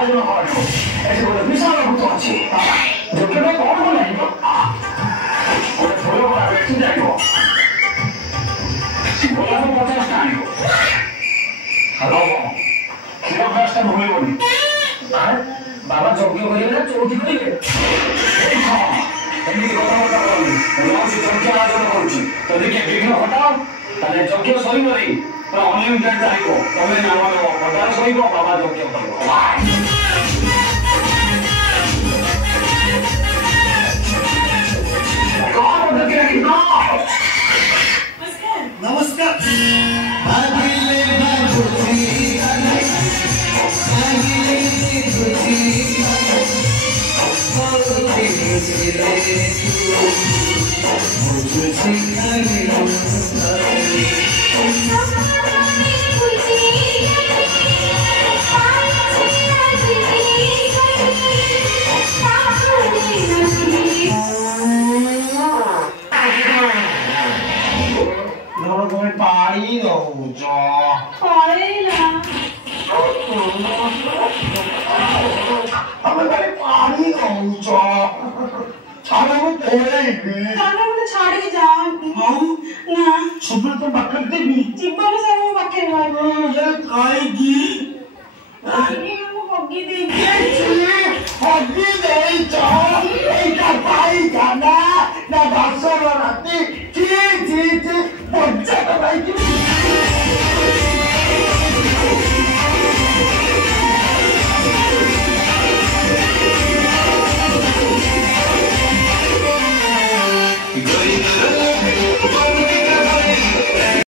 ଆୟୋଜନ କରାଯିବ। ଏଠି ଗୋଟେ ବିଶାଳ ଭୂତ ଅଛି। ଯୋଗ୍ୟତା କଣ ନାହିଁ ଗୋଟେ ଫୁଲ ପରା ବେଶୀ ଯାଇବ। ଗୋଲାପ 50ଟା ଆଣିବ। ହ୍ୟାଲୋ କ୍ଷୀର ଗ୍ଲାସଟା ଭୁଲିବନି। ବାବା ଯଜ୍ଞ କରିବେ ନା ଚଉଠି କରିବେ? ଏମିତି କଥାବାର୍ତ୍ତା କରନି। ମୁଁ ଯଜ୍ଞ ଆୟୋଜନ କରୁଛି। ଯଦି କିଏ ବିଘ୍ନ ଘଟାଅ ତାହେଲେ ଯଜ୍ଞ ସରିବନି। ପୁରା ଅନଲିମିଟେଡ୍ আহিବ। ତମେ ନାମ ପଦାର ସରିବ ବାବା ଯଜ୍ଞ କରିବ। नमस्कार पानी दौच पानी दौच छाड़ा छाड़ी जा सब तो पाखे देवी जीवन से पाखे कहीं हगी पाई गाना ना भाषण राति ची ची ची बच्चा